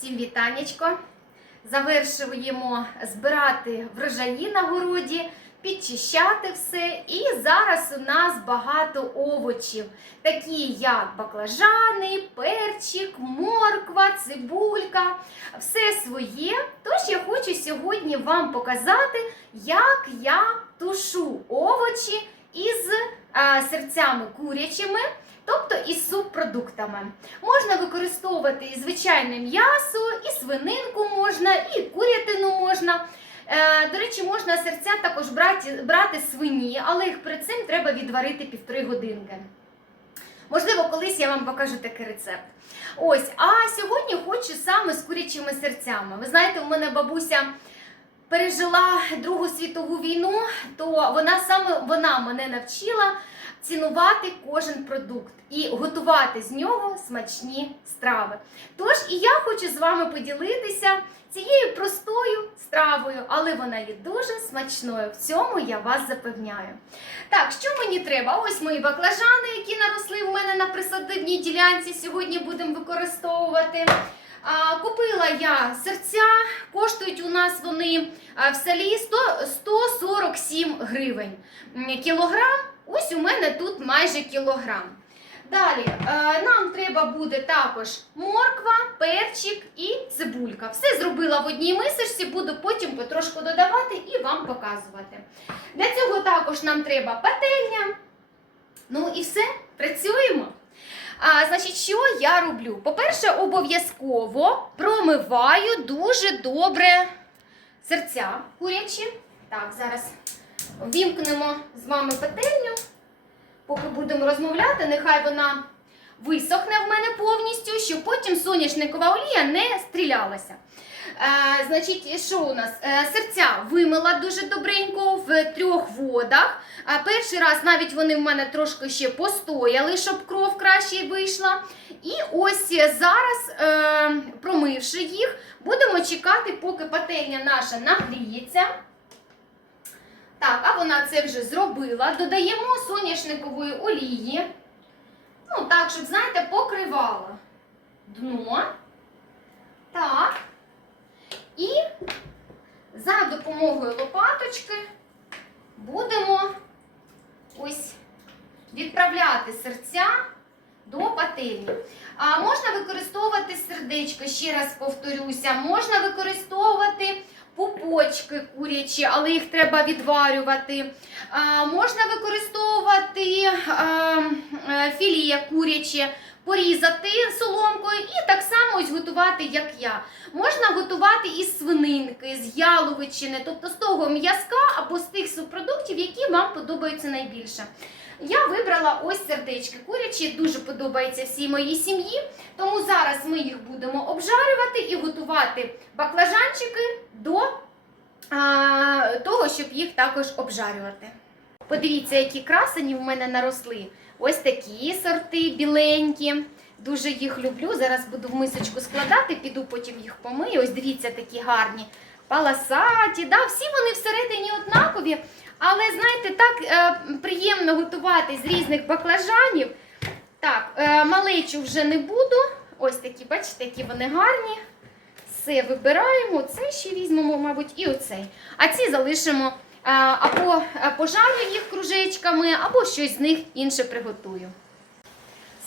Всім вітанечко. Завершуємо збирати врожаї на городі, підчищати все. І зараз у нас багато овочів, такі як баклажани, перчик, морква, цибулька, все своє. Тож я хочу сьогодні вам показати, як я тушу овочі із е, серцями курячими. Тобто із субпродуктами. Можна використовувати і звичайне м'ясо, і свининку можна, і курятину можна. Е, До речі, можна серця також брати, брати свині, але їх перед цим треба відварити півтори годинки. Можливо, колись я вам покажу такий рецепт. Ось, а сьогодні хочу саме з курячими серцями. Ви знаєте, у мене бабуся пережила Другу світову війну, то вона саме вона мене навчила цінувати кожен продукт і готувати з нього смачні страви. Тож і я хочу з вами поділитися цією простою стравою, але вона є дуже смачною. В цьому я вас запевняю. Так, що мені треба? Ось мої баклажани, які наросли в мене на присадибній ділянці. Сьогодні будемо використовувати. Купила я серця, коштують у нас вони в селі 100, 147 гривень. Кілограм, ось у мене тут майже кілограм. Далі е, нам треба буде також морква, перчик і цибулька. Все зробила в одній мисочці, буду потім потрошку додавати і вам показувати. Для цього також нам треба пательня. Ну і все, працюємо. А, Значить, що я роблю? По-перше, обов'язково промиваю дуже добре серця курячі. Так, зараз вімкнемо з вами пательню. Поки будемо розмовляти, нехай вона висохне в мене повністю, щоб потім соняшникова олія не стрілялася. Е, значить, що у нас? Е, серця вимила дуже добренько в трьох водах. А перший раз навіть вони в мене трошки ще постояли, щоб кров краще вийшла. І ось зараз, е, промивши їх, будемо чекати, поки пательня наша нагріється. Так, а вона це вже зробила. Додаємо соняшникової олії. Ну, так, щоб, знаєте, покривала дно. Так. І за допомогою лопаточки будемо ось відправляти серця до пательні. А можна використовувати сердечко, ще раз повторюся, можна використовувати пупочки курячі, але їх треба відварювати. А, можна використовувати а, е, філія куряче, порізати соломкою і так само ось готувати, як я. Можна готувати із свининки, з яловичини, тобто з того м'язка або з тих субпродуктів, які вам подобаються найбільше. Я вибрала ось сердечки курячі, дуже подобається всій моїй сім'ї. Тому зараз ми їх будемо обжарювати і готувати баклажанчики до а, того, щоб їх також обжарювати. Подивіться, які красені в мене наросли. Ось такі сорти біленькі. Дуже їх люблю. Зараз буду в мисочку складати, піду потім їх помию. Ось дивіться, такі гарні. Паласаті, да, всі вони всередині однакові. Але знаєте, так е, приємно готувати з різних баклажанів. Так, е, малечу вже не буду. Ось такі, бачите, які вони гарні. Все вибираємо. Це ще візьмемо, мабуть, і оцей. А ці залишимо е, або е, пожарю їх кружечками, або щось з них інше приготую.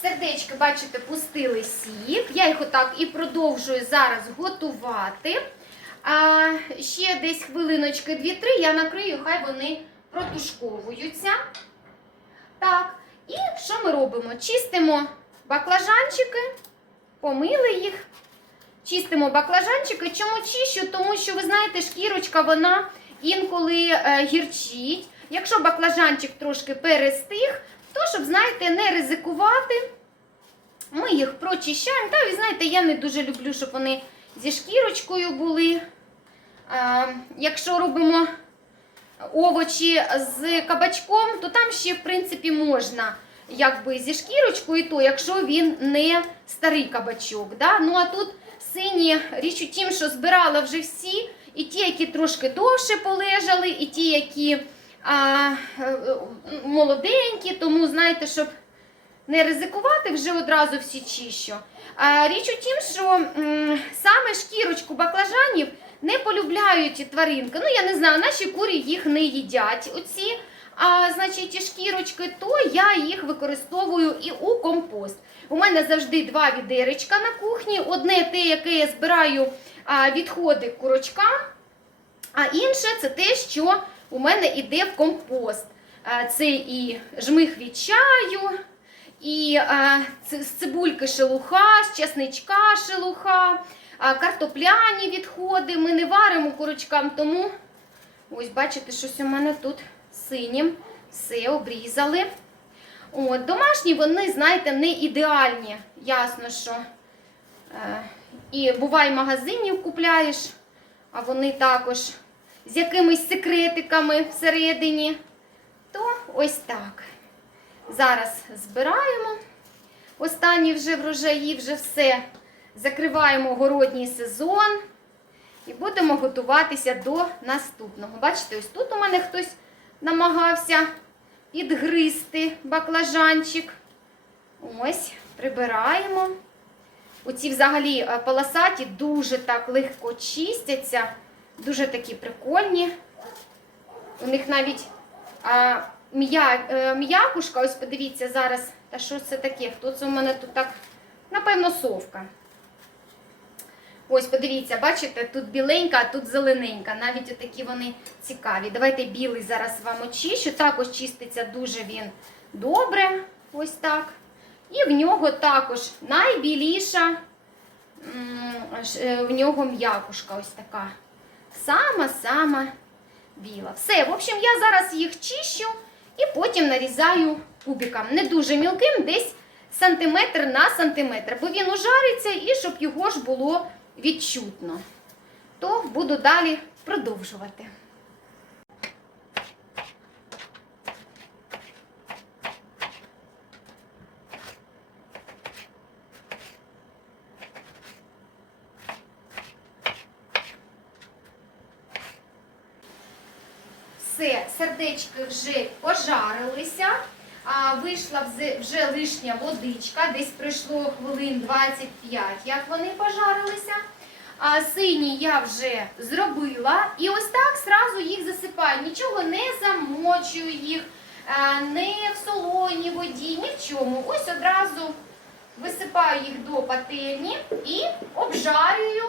Сердечки, бачите, пустили сік. Я їх отак і продовжую зараз готувати. А, ще десь хвилиночки 2-3 я накрию, хай вони протушковуються. Так, і що ми робимо? Чистимо баклажанчики, помили їх. Чистимо баклажанчики. Чому чищу? Тому що, ви знаєте, шкірочка вона інколи е, гірчить. Якщо баклажанчик трошки перестиг, то, щоб, знаєте, не ризикувати, ми їх прочищаємо. Та, ви знаєте, я не дуже люблю, щоб вони зі шкірочкою були. Е, якщо робимо овочі з кабачком, то там ще, в принципі, можна якби зі шкірочкою, то якщо він не старий кабачок. Да? Ну а тут сині річ у тім, що збирала вже всі, і ті, які трошки довше полежали, і ті, які а, е, молоденькі, тому знаєте, щоб не ризикувати, вже одразу всі чищу. Річ у тім, що м, саме шкірочку баклажанів не полюбляють тваринки. Ну, я не знаю, наші курі їх не їдять. Оці, а, значить, шкірочки, то я їх використовую і у компост. У мене завжди два відеречка на кухні. Одне те, яке я збираю відходи курочка, а інше це те, що у мене йде в компост. Це і жмих від чаю, і з цибульки шелуха, з чесничка шелуха, картопляні відходи. Ми не варимо курочкам, тому ось бачите, щось у мене тут синім. Все обрізали. От, домашні вони, знаєте, не ідеальні. Ясно, що е, і буває магазинів купляєш, а вони також з якимись секретиками всередині. То ось так. Зараз збираємо. Останні вже врожаї, вже все. Закриваємо городній сезон і будемо готуватися до наступного. Бачите, ось тут у мене хтось намагався підгризти баклажанчик. Ось, прибираємо. Оці взагалі е, полосаті дуже так легко чистяться, дуже такі прикольні. У них навіть е, м'якушка, ось подивіться зараз, та що це таке? Хто це у мене тут так? Напевно, совка. Ось, подивіться, бачите, тут біленька, а тут зелененька. Навіть отакі вони цікаві. Давайте білий зараз вам очищу. Також чиститься дуже він добре. Ось так. І в нього також найбіліша, е, в нього м'якушка ось така. Сама-сама біла. Все, в общем, я зараз їх чищу і потім нарізаю кубиком. Не дуже мілким, десь сантиметр на сантиметр, бо він ужариться і щоб його ж було відчутно. То буду далі продовжувати. Все, сердечки вже пожарилися. Вийшла вже лишня водичка, десь пройшло хвилин 25, як вони пожарилися. А, сині я вже зробила. І ось так зразу їх засипаю. Нічого не замочую їх, не в солоній воді, ні в чому. Ось одразу висипаю їх до пательні і обжарюю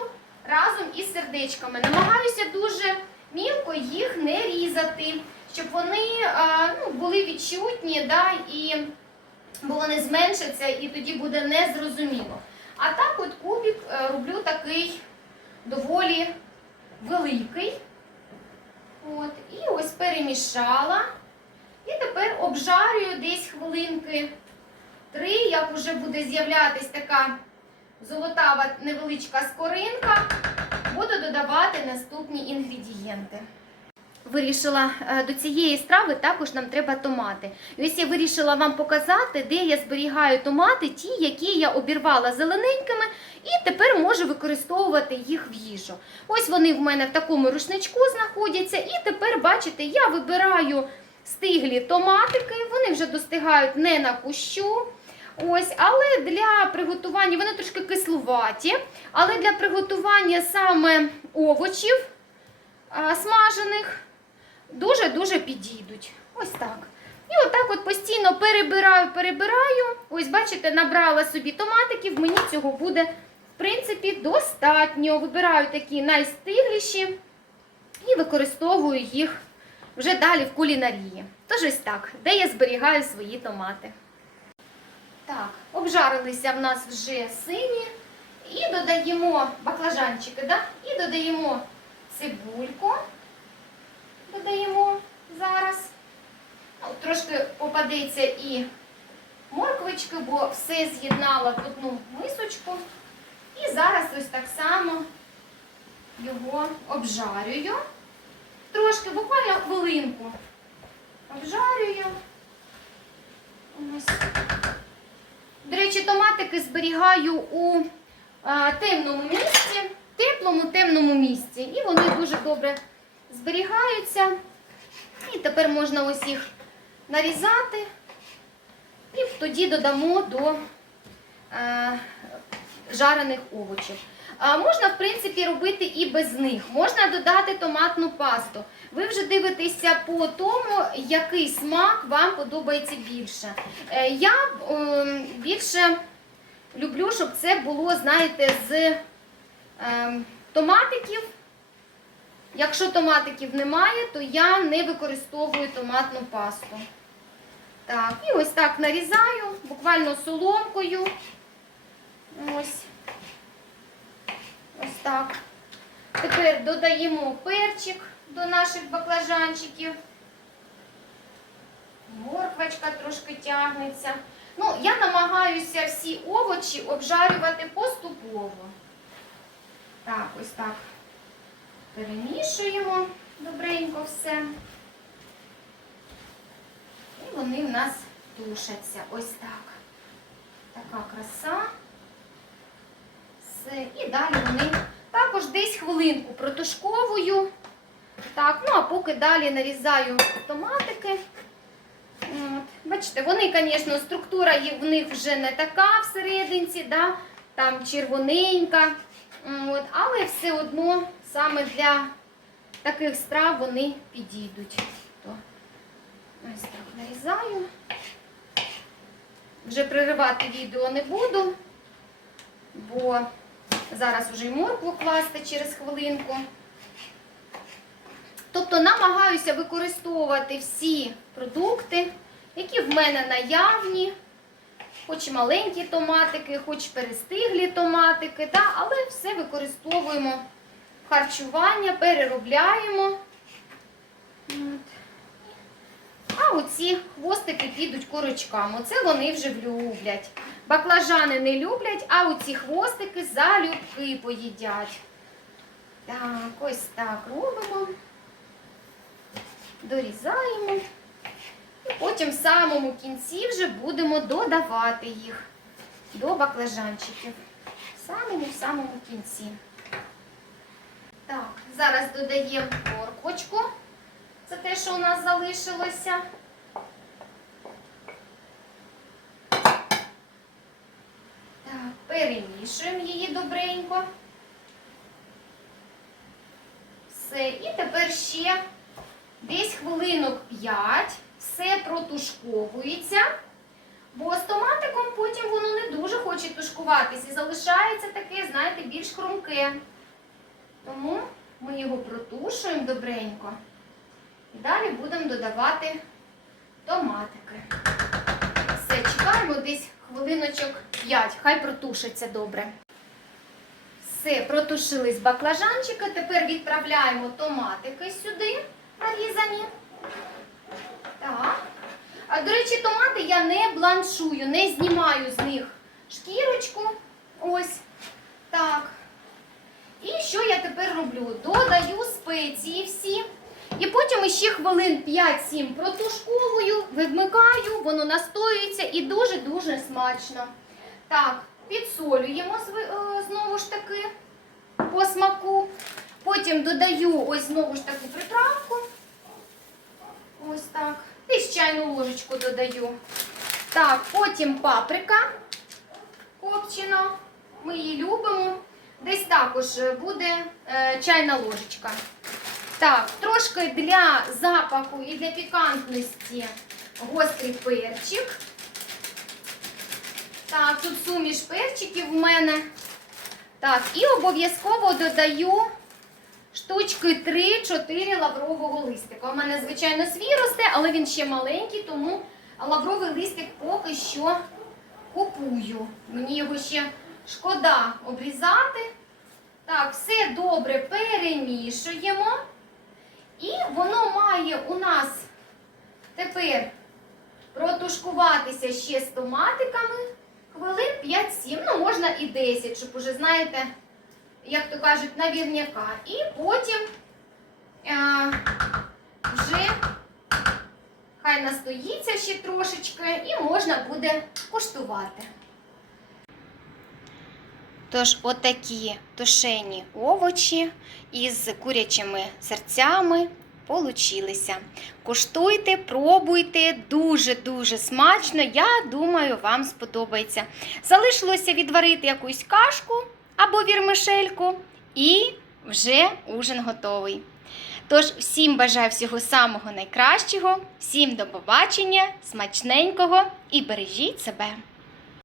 разом із сердечками. Намагаюся дуже мілко їх не різати, щоб вони а, ну, були відчутні, да, і, бо вони зменшаться і тоді буде незрозуміло. А так от кубик е, роблю такий доволі великий. От, і ось перемішала. І тепер обжарюю десь хвилинки три, як вже буде з'являтись така золотава невеличка скоринка, буду додавати наступні інгредієнти. Вирішила е, до цієї страви також нам треба томати. І ось я вирішила вам показати, де я зберігаю томати, ті, які я обірвала зелененькими, і тепер можу використовувати їх в їжу. Ось вони в мене в такому рушничку знаходяться, і тепер, бачите, я вибираю стиглі томатики, вони вже достигають не на кущу. Ось, але для приготування вони трошки кислуваті, але для приготування саме овочів смажених дуже-дуже підійдуть. Ось так. І отак от постійно перебираю, перебираю. Ось, бачите, набрала собі томатиків, мені цього буде, в принципі, достатньо. Вибираю такі найстигліші і використовую їх вже далі в кулінарії. Тож ось так, де я зберігаю свої томати. Так, обжарилися в нас вже сині. І додаємо баклажанчики, да? і додаємо цибульку. Додаємо зараз. Ну, Трошки попадеться і морквички, бо все з'єднала в одну мисочку. І зараз ось так само його обжарюю. Трошки, буквально хвилинку. Обжарюю. Ось. До речі, томатики зберігаю у темному місці, теплому темному місці. І вони дуже добре зберігаються. І тепер можна ось їх нарізати І тоді додамо до е, жарених овочів. А можна, в принципі, робити і без них. Можна додати томатну пасту. Ви вже дивитеся по тому, який смак вам подобається більше. Е, Я е, більше люблю, щоб це було, знаєте, з е, томатиків. Якщо томатиків немає, то я не використовую томатну пасту. Так, і ось так нарізаю, буквально соломкою. Ось. Ось так. Тепер додаємо перчик до наших баклажанчиків. Морквочка трошки тягнеться. Ну, я намагаюся всі овочі обжарювати поступово. Так, ось так. Перемішуємо добренько все. І вони в нас тушаться. Ось так. Така краса. Все. І далі вони також десь хвилинку протушковую. Так, ну а поки далі нарізаю томатики. От. Бачите, вони, звісно, структура в них вже не така всерединці, да? там червоненька. От. Але все одно саме для таких страв вони підійдуть. То ось так нарізаю. Вже приривати відео не буду, бо зараз вже й моркву класти через хвилинку. Тобто намагаюся використовувати всі продукти, які в мене наявні, хоч маленькі томатики, хоч перестиглі томатики, да, але все використовуємо харчування, переробляємо. А оці хвостики підуть корочкам. Оце вони вже люблять. Баклажани не люблять, а оці хвостики залюбки поїдять. Так, ось так робимо. Дорізаємо. І потім в самому кінці вже будемо додавати їх до баклажанчиків. В самому в самому кінці. Так, зараз додаємо морквочку. Це те, що у нас залишилося. Так, перемішуємо її добренько. Все. І тепер ще десь хвилинок 5 все протушковується. Бо з томатиком потім воно не дуже хоче тушкуватись і залишається таке, знаєте, більш хрумке. Тому ми його протушуємо добренько. І далі будемо додавати томатики. Все, чекаємо десь хвилиночок 5, хай протушиться добре. Все, протушились баклажанчики. Тепер відправляємо томатики сюди, нарізані. Так. А, до речі, томати я не бланшую, не знімаю з них шкірочку. Ось. Так. І що я тепер роблю? Додаю спеції всі. І потім ще хвилин 5-7 протушковую, вимикаю, воно настоюється і дуже-дуже смачно. Так, підсолюємо е, знову ж таки по смаку. Потім додаю ось знову ж таки приправку. Ось так. Десь чайну ложечку додаю. Так, потім паприка копчена. Ми її любимо. Десь також буде е, чайна ложечка. Так, трошки для запаху і для пікантності гострий перчик. Так, тут суміш перчиків в мене. Так, і обов'язково додаю штучки 3-4 лаврового листика. У мене, звичайно, свій росте, але він ще маленький, тому лавровий листик поки що купую. Мені його ще шкода обрізати. Так, все добре перемішуємо. І воно має у нас тепер протушкуватися ще з томатиками хвилин 5-7, ну можна і 10, щоб уже, знаєте, як то кажуть, навірняка. І потім е, вже хай настоїться ще трошечки і можна буде куштувати. Тож, отакі тушені овочі із курячими серцями, получилися. Куштуйте, пробуйте, дуже-дуже смачно. Я думаю, вам сподобається. Залишилося відварити якусь кашку або вірмишельку, і вже ужин готовий. Тож всім бажаю всього самого найкращого, всім до побачення, смачненького і бережіть себе!